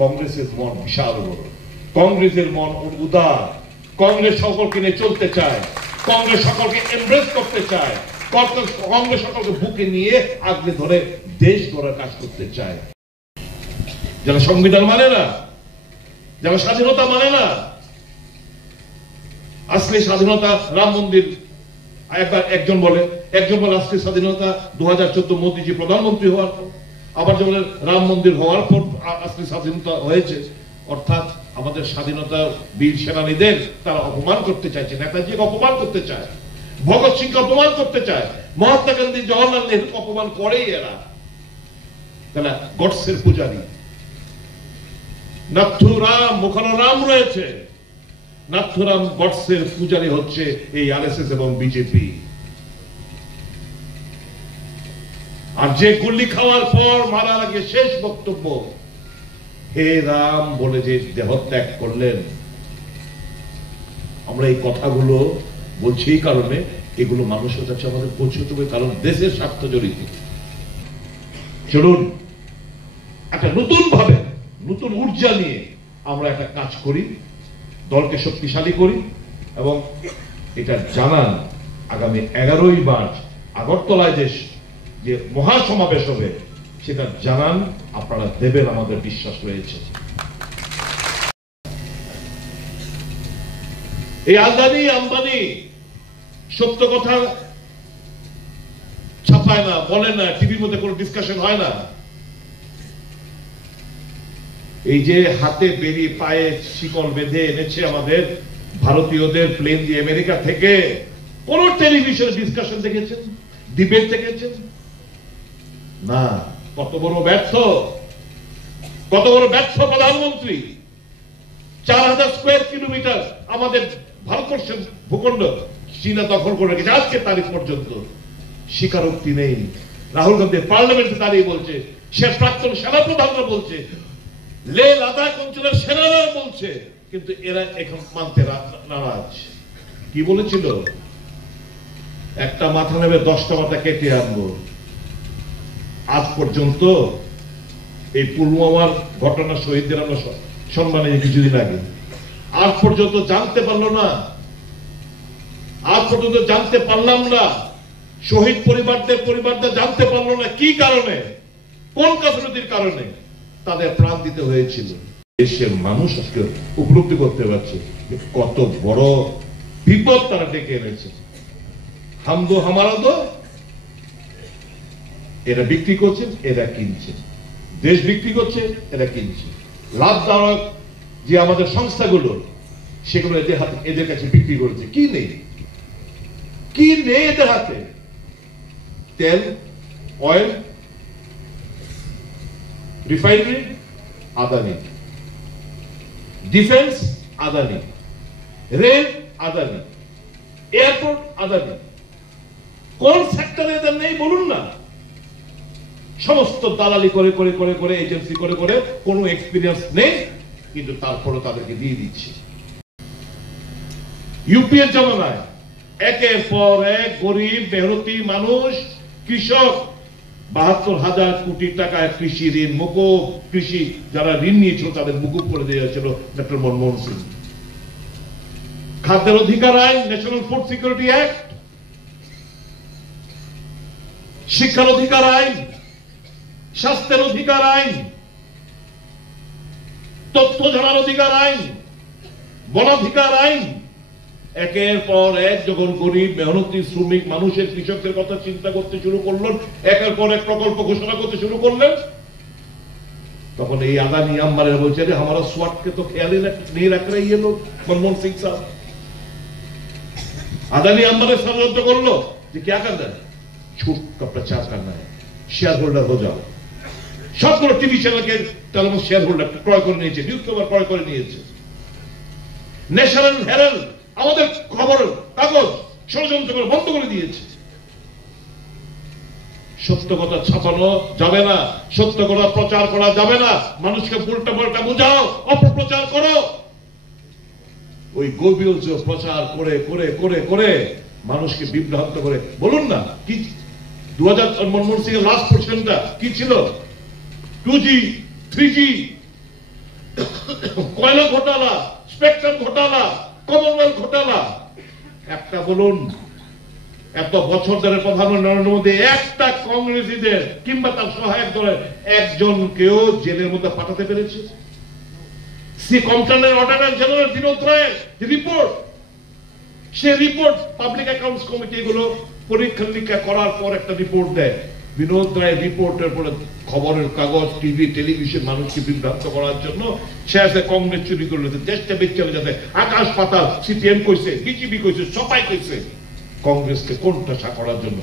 কংগ্রেসের মন বিশাল বড়, কংগ্রেসের মন উদার, কংগ্রেস সকলকে নিয়ে চলতে চায়, কংগ্রেস সকলকে এমব্রেস করতে চায়, কংগ্রেস সকলকে বুকে নিয়ে আগলে ধরে দেশ গড়ার কাজ করতে চায়। যারা সংবিধান মানে না, যারা স্বাধীনতা মানে না, আসলে স্বাধীনতা রাম মন্দির, একজন বলে আসলে স্বাধীনতা 2014 মোদীজি প্রধানমন্ত্রী হওয়ার পর, আবার যেমন রাম মন্দির হওয়ার পর আসলে স্বাধীনতা হয়েছে। অর্থাৎ আমাদের স্বাধীনতা বীর সেনানীদের তারা অপমান করতে চাইছে, নেতাজিকে অপমান করতে চায়, ভগৎ সিংকে অপমান করতে চায়, মহাত্মা গান্ধী, জওয়াহরলাল নেহরুকে অপমান করেই এরা। তারা গডসের পূজারী। নাথুরাম, ওখানে রাম রয়েছে, নাথুরাম গডসের পূজারী হচ্ছে এই আরএসএস এবং বিজেপি। আর যে গুলি খাওয়ার পর মারার আগে শেষ বক্তব্য, হে রাম বলে যে দেহত্যাগ করলেন। আমরা এই কথাগুলো বলছি এই কারণে, এগুলো মানুষের কাছে আমাদের পৌঁছতে হবে, কারণ দেশের স্বার্থ জড়িত। চলুন একটা নতুন ভাবে, নতুন ঊর্জা নিয়ে আমরা একটা কাজ করি, দলকে শক্তিশালী করি, এবং এটা জানান আগামী 11ই মার্চ আগরতলায় যে মহাসমাবেশ হবে সেটা জানান আপনারা দেবেন, আমাদের বিশ্বাস রয়েছে। এই আদানি আম্বানি সত্য কথা ছাপায় না, বলে না, টিভির মধ্যে কোনো ডিসকাশন হয় না। এই যে হাতে বেরিয়ে পায়ে শিকল বেঁধে এনেছে আমাদের ভারতীয়দের প্লেন দিয়ে আমেরিকা থেকে, কোন টেলিভিশন ডিসকাশন দেখেছেন, ডিবেট দেখেছেন? না। কত বড় ব্যর্থ প্রধানমন্ত্রী। 4000 স্কয়ার কিলোমিটার আমাদের ভারতবর্ষের ভূখণ্ড চীনা দখল করে রেখেছে আজকে তারিখ পর্যন্ত। স্বীকারোক্তি নেই। রাহুল গান্ধী পার্লামেন্টে দাঁড়িয়ে বলছে, সে প্রাক্তন সেনাপ্রধানরা বলছে, লে লাদাখ অঞ্চলের সেনারা বলছে, কিন্তু এরা এখন মানতে নারাজ। কি বলেছিল? একটা মাথা নেবে 10টা মাথা কেটে আনবো। আজ পর্যন্ত এই পুলওয়ামার ঘটনা শহীদদের আমরা সম্মানে কিছুদিন আগে, আজ পর্যন্ত জানতে পারলো না, আজ পর্যন্ত জানতে পারলাম না, শহীদ পরিবারদের জানতে পারলো না কি কারণে, কোন কারণের কারণে তাদের প্রাণ দিতে হয়েছিল। দেশের মানুষ আজকে উপলব্ধি করতে পারছে কত বড় বিপদ তারা ডেকে এনেছে। হামদো হামারা দো, এরা বিক্রি করছে, এরা কিনছে, দেশ বিক্রি করছে, এরা কিনছে। লাভদায়ক যে আমাদের সংস্থাগুলো, সেগুলো এদের কাছে বিক্রি করেছে। কি নেই এদের হাতে? তেল, oil, refinery Adani, defence Adani, rail Adani, airport Adani. কোন সেক্টরে এদের নেই বলুন না? সমস্ত দালালি করে করে করে করে এজেন্সি করে করে কোনো এক্সপিরিয়েন্স নেই, কিন্তু তারপরে তাদেরকে দিয়ে দিচ্ছে। ইউপিএর জামানায় একের পর এক গরিব মেহনতি মানুষ, কৃষক 72,000 কোটি টাকায় কৃষি ঋণ মুকুব, কৃষি যারা ঋণ নিয়েছিল তাদের মুকুব করে দেওয়া হয়েছিল ডক্টর মনমোহন সিং। খাদ্যের অধিকার আইন, ন্যাশনাল ফুড সিকিউরিটি অ্যাক্ট, শিক্ষার অধিকার আইন, স্বাস্থ্যের অধিকার আইন, তথ্য জানার অধিকার আইন, বনাধিকার আইন, একের পর এক যখন গরিব মেহনতি শ্রমিক মানুষের, কৃষকদের কথা চিন্তা করতে শুরু করলেন, একের পর এক প্রকল্প ঘোষণা করতে শুরু করলেন, তখন এই আদানি আম্বানিরা বলছে যে हमारा स्वार्थ के तो ख्याल ही नहीं रख रहे ये लोग। मनमोहन सिंह साहब अदानी अंबानी षड्यंत्र করলো যে क्या करना है, छूट का प्रचार करना है, शेयर होल्डर हो जाओ। সবগুলো টিভি চ্যানেলকে তারা শেয়ার হোল্ডার ক্রয় করে নিয়েছে, নিউজ পেপার ক্রয় করে নিয়েছে। ন্যাশনাল হেরাল্ড আমাদের খবর কাগজ ষড়যন্ত্র করে বন্ধ করে দিয়েছে। সত্য কথা ছাপানো যাবে না, সত্য কথা প্রচার করা যাবে না, মানুষকে উল্টা পাল্টা বোঝাও, অপপ্রচার করো। ওই গোবিল প্রচার করে করে করে করে মানুষকে বিভ্রান্ত করে। বলুন না কি 2000 মনমোহন সিং এর লাস্ট পোর্শনটা কি ছিল? 2G 3G কয়লা ঘোটালা, স্পেকট্রাম ঘোটালা, কমনওয়েলথ ঘোটালা। একটা বলুন, এত বছর ধরে প্রধানমন্ত্রী নরেন্দ্র মোদী একটা কংগ্রেসীদের কিংবা তার সহায়ক দলের একজনকেও জেলের মধ্যে পাঠাতে পেরেছে? সি কমপ্লেনের অর্ডিন্যান্স জেনারেল বিনোদ রায়ের রিপোর্ট, সে রিপোর্ট পাবলিক অ্যাকাউন্টস কমিটি এগুলো পরীক্ষা নিরীক্ষা করার পর একটা রিপোর্ট দেয়। বিনোদ রায়ের রিপোর্টের পরে খবরের কাগজ, টিভি, টেলিভিশন মানুষকে বিভ্রান্ত করার জন্য সে আছে কংগ্রেস চুরি করে দেশটা বেঁচে চলে যাচ্ছে। আকাশ পাতাল, সিপিএম কইছে, বিজেপি কইছে, সবাই কইছে কংগ্রেসকে কোণঠাসা করার জন্য।